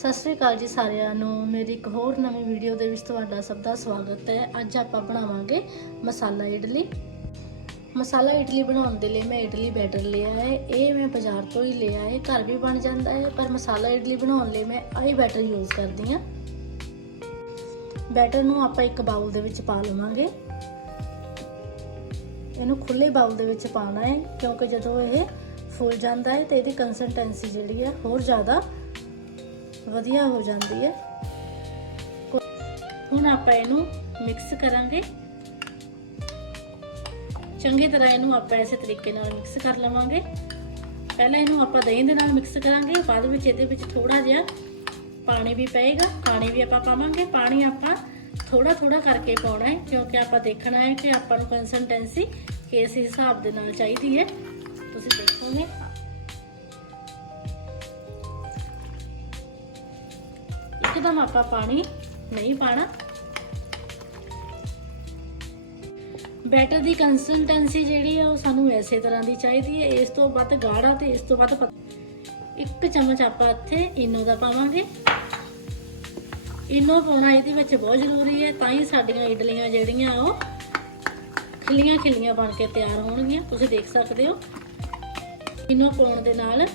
ਸਤਿ ਸ੍ਰੀ ਅਕਾਲ ਜੀ ਸਾਰਿਆਂ ਨੂੰ। ਮੇਰੀ ਇੱਕ ਹੋਰ ਨਵੀਂ ਵੀਡੀਓ ਦੇ ਵਿੱਚ ਤੁਹਾਡਾ ਸਭ ਦਾ ਸਵਾਗਤ ਹੈ। ਅੱਜ ਆਪਾਂ ਬਣਾਵਾਂਗੇ ਮਸਾਲਾ ਇਡਲੀ। ਮਸਾਲਾ ਇਡਲੀ ਬਣਾਉਣ ਦੇ ਲਈ ਮੈਂ ਇਡਲੀ ਬੈਟਰ ਲਿਆ ਹੈ। ਇਹ ਮੈਂ ਬਾਜ਼ਾਰ ਤੋਂ ਹੀ ਲਿਆ ਹੈ। ਘਰ ਵੀ ਬਣ ਜਾਂਦਾ ਹੈ, ਪਰ ਮਸਾਲਾ ਇਡਲੀ ਬਣਾਉਣ ਲਈ ਮੈਂ ਆਹੀ ਬੈਟਰ ਯੂਜ਼ ਕਰਦੀ ਹਾਂ। ਬੈਟਰ ਨੂੰ ਆਪਾਂ ਇੱਕ ਬਾਉਲ ਦੇ ਵਿੱਚ ਪਾ ਲਵਾਂਗੇ। ਇਹਨੂੰ ਖੁੱਲੇ ਬਾਉਲ ਦੇ ਵਿੱਚ ਪਾਉਣਾ ਹੈ, ਕਿਉਂਕਿ ਜਦੋਂ ਇਹ ਫੁੱਲ ਜਾਂਦਾ ਹੈ ਤੇ ਇਹਦੀ ਕੰਸਿਸਟੈਂਸੀ ਜਿਹੜੀ ਹੈ ਹੋਰ ਜ਼ਿਆਦਾ ਵਧੀਆ ਹੋ ਜਾਂਦੀ ਹੈ। ਹੁਣ ਆਪਾਂ ਇਹਨੂੰ ਮਿਕਸ ਕਰਾਂਗੇ। ਚੰਗੀ ਤਰ੍ਹਾਂ ਇਹਨੂੰ ਆਪਾਂ ਇਸੇ ਤਰੀਕੇ ਨਾਲ ਮਿਕਸ ਕਰ ਲਵਾਂਗੇ। ਪਹਿਲਾਂ ਇਹਨੂੰ ਆਪਾਂ ਦਹੀਂ ਦੇ ਨਾਲ ਮਿਕਸ ਕਰਾਂਗੇ। ਬਾਅਦ ਵਿੱਚ ਇਹਦੇ ਵਿੱਚ ਥੋੜਾ ਜਿਹਾ ਪਾਣੀ ਵੀ ਪਏਗਾ। ਪਾਣੀ ਵੀ ਆਪਾਂ ਪਾਵਾਂਗੇ। ਪਾਣੀ ਆਪਾਂ ਥੋੜਾ ਥੋੜਾ ਕਰਕੇ ਪਾਉਣਾ ਹੈ, ਕਿਉਂਕਿ ਆਪਾਂ ਦੇਖਣਾ ਹੈ ਕਿ ਆਪਾਂ ਨੂੰ ਕੰਸਿਸਟੈਂਸੀ ਕਿਸ ਹਿਸਾਬ ਦੇ ਨਾਲ ਚਾਹੀਦੀ ਹੈ। ਤੁਸੀਂ ਦੇਖੋਗੇ। ਇੱਕਦਮ ਆਪਾਂ ਪਾਣੀ ਨਹੀਂ ਪਾਣਾ। ਬੈਟਰ ਦੀ ਕੰਸਿਸਟੈਂਸੀ ਜਿਹੜੀ ਆ ਉਹ ਸਾਨੂੰ ਐਸੇ ਤਰ੍ਹਾਂ ਦੀ ਚਾਹੀਦੀ ਹੈ। ਇਸ ਤੋਂ ਵੱਧ ਗਾੜਾ ਤੇ ਇਸ ਤੋਂ ਵੱਧ ਇੱਕ ਚਮਚ ਆਪਾਂ ਇੱਥੇ ਇਨੋ ਦਾ ਪਾਵਾਂਗੇ। ਇਨੋ ਪਾਉਣਾ ਇਹਦੇ ਵਿੱਚ ਬਹੁਤ ਜ਼ਰੂਰੀ ਹੈ, ਤਾਂ ਹੀ ਸਾਡੀਆਂ ਇਡਲੀਆਂ ਜਿਹੜੀਆਂ ਉਹ ਖਿਲੀਆਂ ਖਿਲੀਆਂ ਬਣ ਕੇ ਤਿਆਰ ਹੋਣਗੀਆਂ। ਤੁਸੀਂ ਦੇਖ ਸਕਦੇ ਹੋ। ਇਨੋ ਪਾਉਣ ਦੇ ਨਾਲ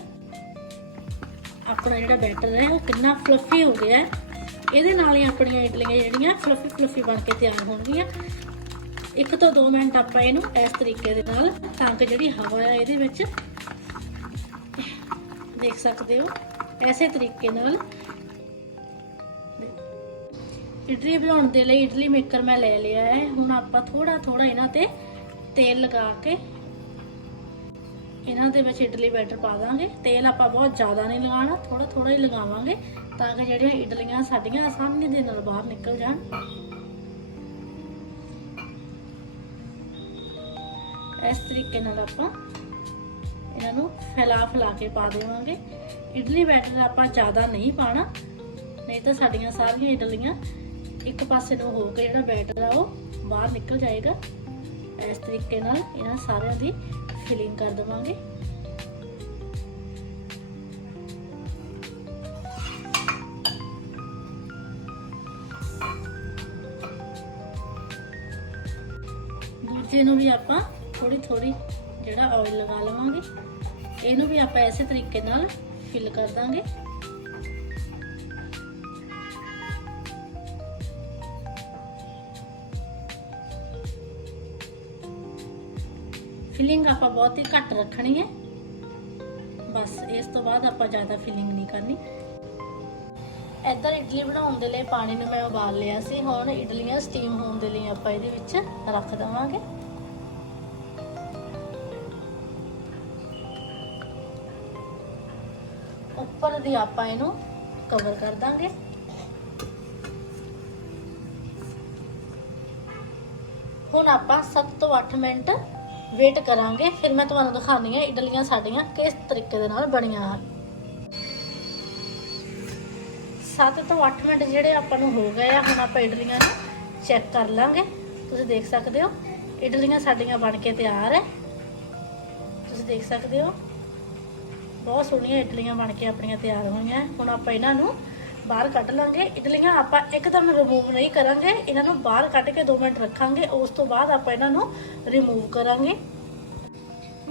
ਆਪਣਾ ਜਿਹੜਾ ਬੈਟਰ ਹੈ, ਉਹ ਕਿੰਨਾ ਫਲਫੀ ਹੋ ਗਿਆ ਹੈ। ਇਹਦੇ ਨਾਲ ਹੀ ਆਪਣੀਆਂ ਇਡਲੀਆਂ ਜਿਹੜੀਆਂ ਫਲਫੀ ਫਲਫੀ ਬਣ ਕੇ ਤਿਆਰ ਹੋਣਗੀਆਂ। ਇੱਕ ਤੋਂ 2 ਮਿੰਟ ਆਪਾਂ ਇਹਨੂੰ ਇਸ ਤਰੀਕੇ ਦੇ ਨਾਲ ਤਾਂ ਕਿ ਜਿਹੜੀ ਹਵਾ ਹੈ ਇਹਦੇ ਵਿੱਚ ਦੇਖ ਸਕਦੇ ਹੋ, ਐਸੇ ਤਰੀਕੇ ਨਾਲ। ਇਡਲੀ ਬਣਾਉਣ ਦੇ ਲਈ ਇਡਲੀ ਮੇਕਰ ਮੈਂ ਲੈ ਲਿਆ ਹੈ। ਹੁਣ ਆਪਾਂ ਥੋੜਾ ਥੋੜਾ ਇਹਨਾਂ ਤੇ ਤੇਲ ਲਗਾ ਕੇ ਇਹਨਾਂ ਦੇ ਵਿੱਚ ਇਡਲੀ ਬੈਟਰ ਪਾ ਦਾਂਗੇ। ਤੇਲ ਆਪਾਂ ਬਹੁਤ ਜ਼ਿਆਦਾ ਨਹੀਂ ਲਗਾਉਣਾ ਥੋੜਾ ਥੋੜਾ ਹੀ ਲਗਾਵਾਂਗੇ ਤਾਂ ਕਿ ਜਿਹੜੀਆਂ ਇਡਲੀਆਂ ਸਾਡੀਆਂ ਆਸਾਨੀ ਦੇ ਨਾਲ ਬਾਹਰ ਨਿਕਲ ਜਾਣ। ਇਸ ਤਰੀਕੇ ਨਾਲ ਆਪਾਂ ਇਹਨਾਂ ਨੂੰ ਫੈਲਾ ਫੈਲਾ ਕੇ ਪਾ ਦੇਵਾਂਗੇ। ਇਡਲੀ ਬੈਟਰ ਆਪਾਂ ਜ਼ਿਆਦਾ ਨਹੀਂ ਪਾਣਾ ਨਹੀਂ ਤਾਂ ਸਾਡੀਆਂ ਸਾਰੀਆਂ ਇਡਲੀਆਂ ਇੱਕ ਪਾਸੇ ਨੂੰ ਹੋ ਕੇ ਜਿਹੜਾ ਬੈਟਰ ਆ ਉਹ ਬਾਹਰ ਨਿਕਲ ਜਾਏਗਾ। ਇਸ ਤਰੀਕੇ ਨਾਲ ਇਹਨਾਂ ਸਾਰਿਆਂ ਦੀ ਫਿਲਿੰਗ ਕਰ ਦਵਾਂਗੇ। ਦੂਜੇ ਨੂੰ ਵੀ ਆਪਾਂ ਥੋੜੀ ਥੋੜੀ ਜਿਹੜਾ ਆਇਲ ਲਗਾ ਲਵਾਂਗੇ। ਇਹਨੂੰ ਵੀ ਆਪਾਂ ਇਸੇ ਤਰੀਕੇ ਨਾਲ ਫਿਲ ਕਰ ਦਾਂਗੇ। ਫਿਲਿੰਗ ਆਪਾਂ ਬਹੁਤ ਹੀ ਘੱਟ ਰੱਖਣੀ ਹੈ। ਬਸ ਇਸ ਤੋਂ ਬਾਅਦ ਆਪਾਂ ਜ਼ਿਆਦਾ ਫਿਲਿੰਗ ਨਹੀਂ ਕਰਨੀ। ਇੱਧਰ ਇਡਲੀ ਬਣਾਉਣ ਦੇ ਲਈ ਪਾਣੀ ਨੂੰ ਮੈਂ ਉਬਾਲ ਲਿਆ ਸੀ। ਹੁਣ ਇਡਲੀਆਂ ਸਟੀਮ ਹੋਣ ਦੇ ਲਈ ਆਪਾਂ ਇਹਦੇ ਵਿੱਚ ਰੱਖ ਦਵਾਂਗੇ। ਉੱਪਰ ਦੀ ਆਪਾਂ ਇਹਨੂੰ ਕਵਰ ਕਰ ਦਾਂਗੇ। ਹੁਣ ਆਪਾਂ 7 ਤੋਂ 8 ਮਿੰਟ ਵੇਟ ਕਰਾਂਗੇ, ਫਿਰ ਮੈਂ ਤੁਹਾਨੂੰ ਦਿਖਾਉਂਦੀ ਹਾਂ ਇਡਲੀਆਂ ਸਾਡੀਆਂ ਕਿਸ ਤਰੀਕੇ ਦੇ ਨਾਲ ਬਣੀਆਂ ਹਨ। 7 ਤੋਂ 8 ਮਿੰਟ ਜਿਹੜੇ ਆਪਾਂ ਨੂੰ ਹੋ ਗਏ ਆ, ਹੁਣ ਆਪਾਂ ਇਡਲੀਆਂ ਨੂੰ ਚੈੱਕ ਕਰ ਲਾਂਗੇ। ਤੁਸੀਂ ਦੇਖ ਸਕਦੇ ਹੋ, ਇਡਲੀਆਂ ਸਾਡੀਆਂ ਬਣ ਕੇ ਤਿਆਰ ਹੈ ਤੁਸੀਂ ਦੇਖ ਸਕਦੇ ਹੋ, ਬਹੁਤ ਸੋਹਣੀਆਂ ਇਡਲੀਆਂ ਬਣ ਕੇ ਆਪਣੀਆਂ ਤਿਆਰ ਹੋਈਆਂ ਹੁਣ ਆਪਾਂ ਇਹਨਾਂ ਨੂੰ ਬਾਹਰ ਕੱਢ ਲਾਂਗੇ। ਇਡਲੀਆਂ ਆਪਾਂ ਇੱਕਦਮ ਰਿਮੂਵ ਨਹੀਂ ਕਰਾਂਗੇ। ਇਹਨਾਂ ਨੂੰ ਬਾਹਰ ਕੱਢ ਕੇ 2 ਮਿੰਟ ਰੱਖਾਂਗੇ। ਉਸ ਤੋਂ ਬਾਅਦ ਆਪਾਂ ਇਹਨਾਂ ਨੂੰ ਰਿਮੂਵ ਕਰਾਂਗੇ।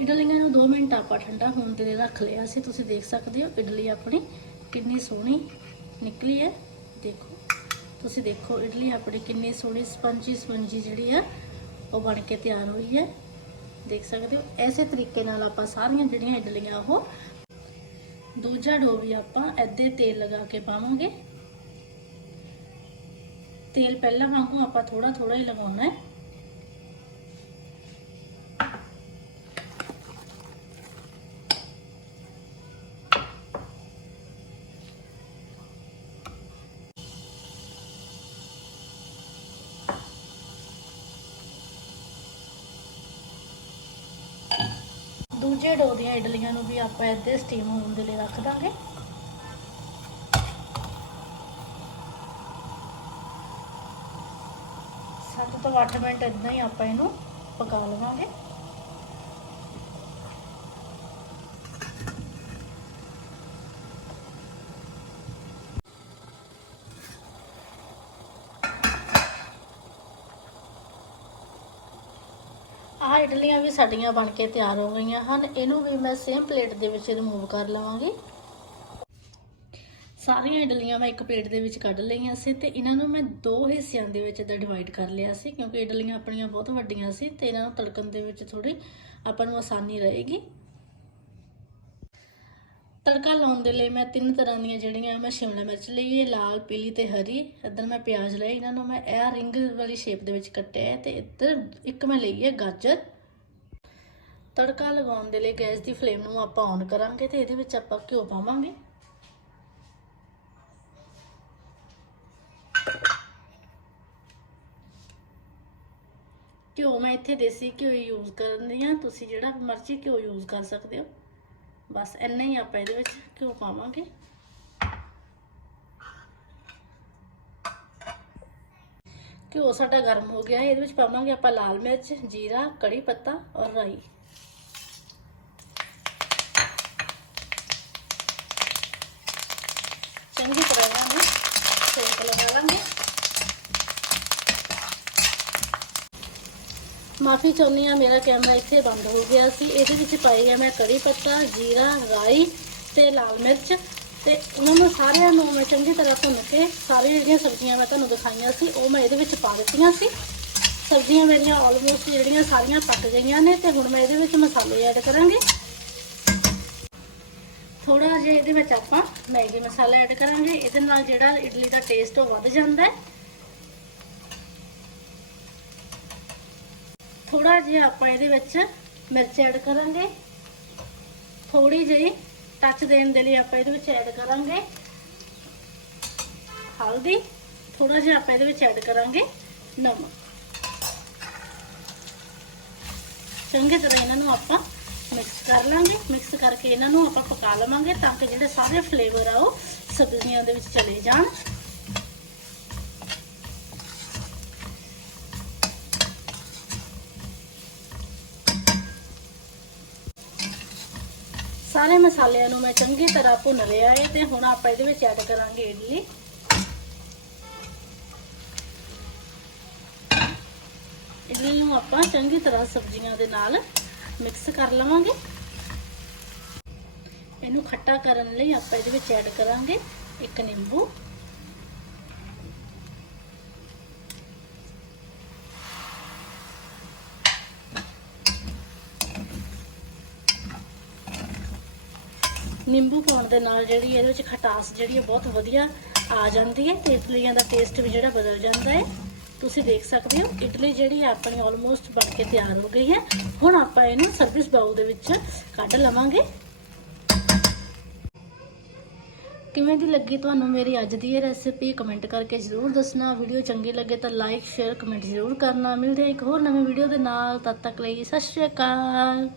ਇਡਲੀਆਂ ਨੂੰ 2 ਮਿੰਟ ਆਪਾਂ ਠੰਡਾ ਹੋਣ ਦੇ ਲਈ ਰੱਖ ਲਿਆ ਸੀ। ਤੁਸੀਂ ਦੇਖ ਸਕਦੇ ਹੋ ਇਡਲੀ ਆਪਣੀ ਕਿੰਨੀ ਸੋਹਣੀ ਨਿਕਲੀ ਹੈ। ਦੇਖੋ। ਤੁਸੀਂ ਦੇਖੋ ਇਡਲੀ ਆਪਣੀ ਕਿੰਨੀ ਸੋਹਣੀ ਸਪੰਜੀ ਸਪੰਜੀ ਜਿਹੜੀ ਹੈ, ਉਹ ਬਣ ਕੇ ਤਿਆਰ ਹੋਈ ਹੈ। ਦੇਖ ਸਕਦੇ ਹੋ। ਐਸੇ ਤਰੀਕੇ ਨਾਲ ਆਪਾਂ ਸਾਰੀਆਂ ਜਿਹੜੀਆਂ ਇਡਲੀਆਂ, ਉਹ ਦੂਜਾ ਡੋ ਵੀ ਆਪਾਂ ਐਦੇ ਤੇਲ ਲਗਾ ਕੇ ਪਾਵਾਂਗੇ। ਤੇਲ ਪਹਿਲਾਂ ਵਾਂਗੂ ਆਪਾਂ ਥੋੜਾ ਥੋੜਾ ਹੀ ਲਗਾਉਣਾ ਹੈ। ਦੂਜੇ ਡੋ ਦੀਆਂ ਇਡਲੀਆਂ ਨੂੰ ਵੀ ਆਪਾਂ ਇੱਥੇ ਸਟੀਮ ਹੋਣ ਦੇ ਲਈ ਰੱਖ ਦਾਂਗੇ। ਸੱਤ ਤੋਂ 8 ਮਿੰਟ ਇਦਾਂ ਹੀ ਆਪਾਂ ਇਹਨੂੰ ਪਕਾ ਲਵਾਂਗੇ। ਆਹ ਇਡਲੀਆਂ ਵੀ ਸਾਡੀਆਂ ਬਣ ਕੇ ਤਿਆਰ ਹੋ ਗਈਆਂ ਹਨ। ਇਹਨੂੰ ਵੀ ਮੈਂ ਸੇਮ ਪਲੇਟ ਦੇ ਵਿੱਚ ਰਿਮੂਵ ਕਰ ਲਵਾਂਗੀ। ਸਾਰੀਆਂ ਇਡਲੀਆਂ ਮੈਂ ਇੱਕ ਪਲੇਟ ਦੇ ਵਿੱਚ ਕੱਢ ਲਈਆਂ ਸੀ ਤੇ ਇਹਨਾਂ ਨੂੰ ਮੈਂ ਦੋ ਹਿੱਸਿਆਂ ਦੇ ਵਿੱਚ ਦਾ ਡਿਵਾਈਡ ਕਰ ਲਿਆ ਸੀ ਕਿਉਂਕਿ ਇਡਲੀਆਂ ਆਪਣੀਆਂ ਬਹੁਤ ਵੱਡੀਆਂ ਸੀ ਤੇ ਇਹਨਾਂ ਨੂੰ ਤੜਕਣ ਦੇ ਵਿੱਚ ਥੋੜੀ ਆਪਾਂ ਨੂੰ ਆਸਾਨੀ ਰਹੇਗੀ। ਤੜਕਾ ਲਾਉਣ ਦੇ ਲਈ ਮੈਂ ਤਿੰਨ ਤਰ੍ਹਾਂ ਦੀਆਂ ਜਿਹੜੀਆਂ ਮੈਂ ਸ਼ਿਮਲਾ ਮਿਰਚ ਲਈ ਹੈ, ਲਾਲ, ਪੀਲੀ ਤੇ ਹਰੀ। ਇੱਧਰ ਮੈਂ ਪਿਆਜ਼ ਲਏ ਇਹਨਾਂ ਨੂੰ ਮੈਂ ਇਹ ਰਿੰਗ ਵਾਲੀ ਸ਼ੇਪ ਦੇ ਵਿੱਚ ਕੱਟਿਆ ਹੈ ਤੇ ਇੱਧਰ ਇੱਕ ਮੈਂ ਲਈ ਹੈ ਗਾਜਰ। ਤੜਕਾ ਲਗਾਉਣ ਦੇ ਲਈ ਗੈਸ ਦੀ ਫਲੇਮ ਨੂੰ ਆਪਾਂ ਔਨ ਕਰਾਂਗੇ ਤੇ ਇਹਦੇ ਵਿੱਚ ਆਪਾਂ ਘਿਓ ਪਾਵਾਂਗੇ। ਘਿਓ ਮੈਂ ਇੱਥੇ ਦੇਸੀ ਘਿਓ ਯੂਜ਼ ਕਰਨੀ ਆ ਤੁਸੀਂ ਜਿਹੜਾ ਮਰਜ਼ੀ ਘਿਓ ਯੂਜ਼ ਕਰ ਸਕਦੇ ਹੋ। ਬਸ ਇੰਨਾ ਹੀ ਆਪਾਂ ਇਹਦੇ ਵਿੱਚ ਘਿਓ ਪਾਵਾਂਗੇ? ਘਿਓ ਸਾਡਾ ਗਰਮ ਹੋ ਗਿਆ, ਇਹਦੇ ਵਿੱਚ ਪਾਵਾਂਗੇ ਆਪਾਂ ਲਾਲ ਮਿਰਚ, ਜੀਰਾ, ਕੜੀ ਪੱਤਾ ਔਰ ਰਾਈ ਚੰਗੀ ਤਰ੍ਹਾਂ ਇਹਨਾਂ ਨੂੰ ਸੇਕ ਲਗਾ ਲਾਂਗੇ ਮਾਫੀ ਚਾਹੁੰਦੀ ਆ ਮੇਰਾ ਕੈਮਰਾ ਇੱਥੇ ਬੰਦ ਹੋ ਗਿਆ ਸੀ। ਇਹਦੇ ਵਿੱਚ ਪਾਈ ਆ ਮੈਂ ਕੜੀ ਪੱਤਾ, ਜੀਰਾ, ਰਾਈ ਤੇ ਲਾਲ ਮਿਰਚ ਤੇ ਉਹਨਾਂ ਨੂੰ ਸਾਰਿਆਂ ਨੂੰ ਮੈਂ ਚੰਗੀ ਤਰ੍ਹਾਂ ਭੁੰਨ ਕੇ ਸਾਰੀਆਂ ਜਿਹੜੀਆਂ ਸਬਜ਼ੀਆਂ ਮੈਂ ਤੁਹਾਨੂੰ ਦਿਖਾਈਆਂ ਸੀ, ਉਹ ਮੈਂ ਇਹਦੇ ਵਿੱਚ ਪਾ ਦਿੱਤੀਆਂ ਸੀ। ਸਬਜ਼ੀਆਂ ਮੇਰੀਆਂ ਆਲਮੋਸਟ ਜਿਹੜੀਆਂ ਸਾਰੀਆਂ ਪੱਕ ਗਈਆਂ ਨੇ ਤੇ ਹੁਣ ਮੈਂ ਇਹਦੇ ਵਿੱਚ ਮਸਾਲੇ ਐਡ ਕਰਾਂਗੀ। ਥੋੜਾ ਜਿਹਾ ਇਹਦੇ ਵਿੱਚ ਆਪਾਂ ਮੈਗੀ ਮਸਾਲਾ ਐਡ ਕਰਾਂਗੇ। ਇਹਦੇ ਨਾਲ ਜਿਹੜਾ ਇਡਲੀ ਦਾ ਟੇਸਟ ਉਹ ਵੱਧ ਜਾਂਦਾ ਹੈ। ਥੋੜਾ ਜਿਹਾ ਆਪਾਂ ਇਹਦੇ ਵਿੱਚ ਮਿਰਚ ਐਡ ਕਰਾਂਗੇ। ਥੋੜੀ ਜਿਹੀ ਟੱਚ ਦੇਣ ਦੇ ਲਈ ਆਪਾਂ ਇਹਦੇ ਵਿੱਚ ਐਡ ਕਰਾਂਗੇ। ਹਲਦੀ ਥੋੜਾ ਜਿਹਾ ਆਪਾਂ ਇਹਦੇ ਵਿੱਚ ਐਡ ਕਰਾਂਗੇ ਨਮਕ। ਚੰਗੀ ਤਰ੍ਹਾਂ ਇਹਨਾਂ ਨੂੰ ਆਪਾਂ ਮਿਕਸ ਕਰ ਲਾਂਗੇ। ਮਿਕਸ ਕਰਕੇ ਇਹਨਾਂ ਨੂੰ ਆਪਾਂ ਪਕਾ ਲਵਾਂਗੇ ਤਾਂ ਕਿ ਜਿਹੜੇ ਸਾਰੇ ਫਲੇਵਰ ਆ ਉਹ ਸਬਜ਼ੀਆਂ ਦੇ ਵਿੱਚ ਚਲੇ ਜਾਣ। ਸਾਰੇ ਮਸਾਲਿਆਂ ਨੂੰ ਮੈਂ ਚੰਗੀ ਤਰ੍ਹਾਂ ਭੁੰਨ ਲਿਆ ਹੈ ਤੇ ਹੁਣ ਆਪਾਂ ਇਹਦੇ ਵਿੱਚ ਐਡ ਕਰਾਂਗੇ ਇਡਲੀ। ਇਡਲੀ ਨੂੰ ਆਪਾਂ ਚੰਗੀ ਤਰ੍ਹਾਂ ਸਬਜ਼ੀਆਂ ਦੇ ਨਾਲ ਮਿਕਸ ਕਰ ਲਵਾਂਗੇ। ਇਹਨੂੰ ਖੱਟਾ ਕਰਨ ਲਈ ਆਪਾਂ ਇਹਦੇ ਵਿੱਚ ਐਡ ਕਰਾਂਗੇ ਇੱਕ ਨਿੰਬੂ। ਨਿੰਬੂ ਪਾਉਣ ਦੇ ਨਾਲ ਜਿਹੜੀ ਇਹਦੇ ਵਿੱਚ ਖਟਾਸ ਜਿਹੜੀ ਹੈ ਬਹੁਤ ਵਧੀਆ ਆ ਜਾਂਦੀ ਹੈ ਤੇ ਇਡਲੀਆਂ ਦਾ ਟੇਸਟ ਵੀ ਜਿਹੜਾ ਬਦਲ ਜਾਂਦਾ ਹੈ। ਤੁਸੀਂ ਦੇਖ ਸਕਦੇ ਹੋ, ਇਡਲੀ ਜਿਹੜੀ ਹੈ ਆਪਣੀ ਆਲਮੋਸਟ ਬਣ ਕੇ ਤਿਆਰ ਹੋ ਗਈ ਹੈ। ਹੁਣ ਆਪਾਂ ਇਹਨੂੰ ਸਰਵਿਸ ਬਾਉਲ ਦੇ ਵਿੱਚ ਕੱਢ ਲਵਾਂਗੇ। ਕਿਵੇਂ ਦੀ ਲੱਗੀ ਤੁਹਾਨੂੰ ਮੇਰੀ ਅੱਜ ਦੀ ਇਹ ਰੈਸਿਪੀ ਕਮੈਂਟ ਕਰਕੇ ਜ਼ਰੂਰ ਦੱਸਣਾ। ਵੀਡੀਓ ਚੰਗੀ ਲੱਗੇ ਤਾਂ ਲਾਈਕ ਸ਼ੇਅਰ ਕਮੈਂਟ ਜ਼ਰੂਰ ਕਰਨਾ। ਮਿਲਦੇ ਹਾਂ ਇੱਕ ਹੋਰ ਨਵੀਂ ਵੀਡੀਓ ਦੇ ਨਾਲ। ਤਦ ਤੱਕ ਲਈ ਸਤਿ ਸ਼੍ਰੀ ਅਕਾਲ।